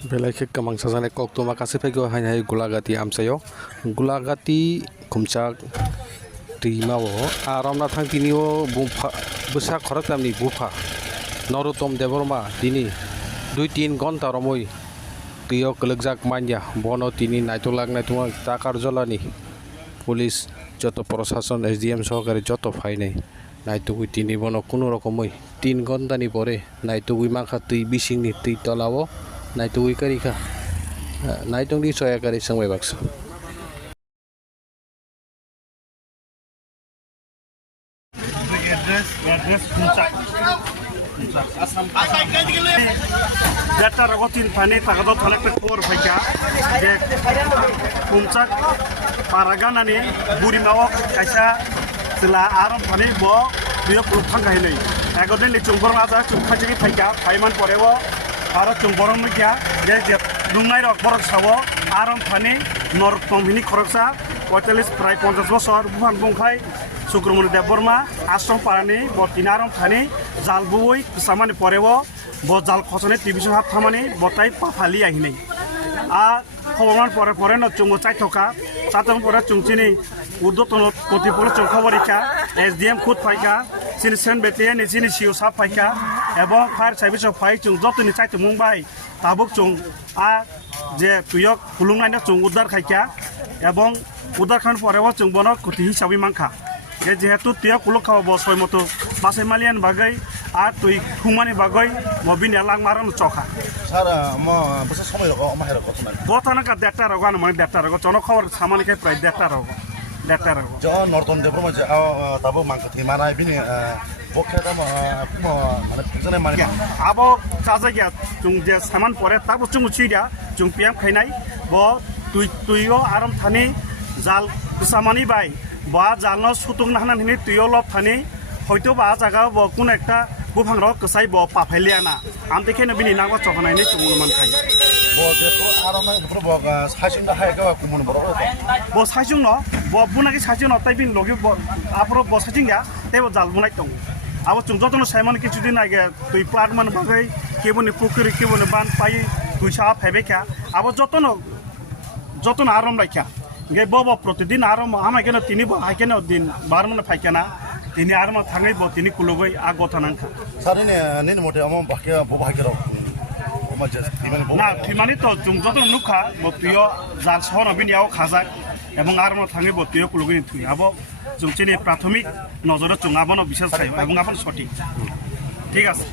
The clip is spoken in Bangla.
Belai kamang sasane kok to makase pego hai gulagati amsayo gulagati kumchak rimao aramna thang tinio bumfa busa khorak tamni bufa Norotom Deborma tini 2-3 ঘন্টা রমই তিও কলেকজাক মাইয়া বন তিনি নাইতলাক নাইতুয়া টাকার জলানি পুলিশ যত প্রশাসন এসডিএম সহকারে যত ফাই নাই নাইতুগুই তিনি বন কোনো রকমই 3 ঘন্টানি পরে নাইতুগুই মাখা তুই বিসিংনি তুই তলাও নাইতুগুই কারিখা নাইতংদি সয়াকারি সংবাই বাক্স Address puncak. Data ragotin pani tagado thalak por faika. De puncak paragana ni burimao kaisa sila aram pani bo biyo pulthang gailei. Agodin li chungborong aja chungkhaji faika paiman porebo aro chungborong mekya je lungai rok borok sawo aram pani nor tomhini khoroksa 45 প্রায় 50 বছর বুহান বংখাই সুক্রমণি দেববর্মা আশ্রম পারানি বতিনারম থানি জাল বুই সামানি পরেব ব জাল খসনে টিভিশন হাত থামানি বতাই পাফালি আহিনাই আ খবরমান পরে পরে ন চুঙ্গো চাই থকা চাতং পরে চুংচিনি উদ্যতন কতিপল চৌখবরিকা এসডিএম খুদ ফাইকা সিনসেন বেটিয়ে নিচিনি সিও সাপ ফাইকা এবং ফায়ার সার্ভিস ফাই চুং যতনি চাইতে মুম্বাই তাবুক চুং আ যে তুয়ক হুলুংনাইনা চুং উদ্ধার খাইকা এবং উদ্ধার খান পরেও চুং বন ক্ষতি হিসাবে মাংখা যেহেতু তুই কুলক খাওয়া বসয় মতো বাসে মালিয়ান বাগাই আর তুই খুমানি বাগাই মবিন এলাং মারন চখা স্যার বসে সময় রকম আমার রকম বতানাকা দেড়টা রোগান মানে দেড়টা রোগ জনখবর সামানিকে প্রায় দেড়টা রোগ জ নর্তন দেবরমা যে তাবো মাংস থিমানাই বিনি বকে দাম মানে ফুজনে মানে আবো কাজাগিয়া চুং যে সামান পরে তাবো চুং চিরা চুং পিয়াম খাইনাই ব তুইও আরাম থানি জাল সামানি বাই বা জালনো সুতুং নাহানি তুইও লব থানি হয়তো বা জায়গা ব কোন একটা বুফাং রক কসাই ব পাফাইলিয়ানা আম দেখে বিনি নাগবা চখনাইনি চুমুলমান খাই ব যেতো আরাম পুরো ব সাইসিং দা হাই গা কুমুন বড় ব সাইসিং ন ব বুনাকি সাইসিং ন তাই বিন লগি আপরো ব সাইসিং গা তেব জাল বুনাই দং আবো চুং যতন সাইমান কিছুদিন আগে তুই প্লাট মান বাগৈ কেবনি পুকুরি কেবনি বান পাই তুই সা ফেবেকা আবো যতন আরাম রাখা গে ব প্রতিদিন আরাম আমাই কেন তিনি ব হাই কেন দিন বার মানে ফাইকানা তিনি আরাম থাঙै ব তিনি কুলগৈ আ গথানাংখা সারিনে নিন মতে আম বাকি ব বাকি রক না ঠিমানি তো চুং যতন নুখা ব তুইও জাল সহন বিনিয়াও খাজাক এবং আরাম থাঙै ব তুইও কুলগৈ থুই আবো চুংচিনি প্রাথমিক নজরে চুং আবনো বিশেষ খাই এবং আপন সঠিক ঠিক আছে।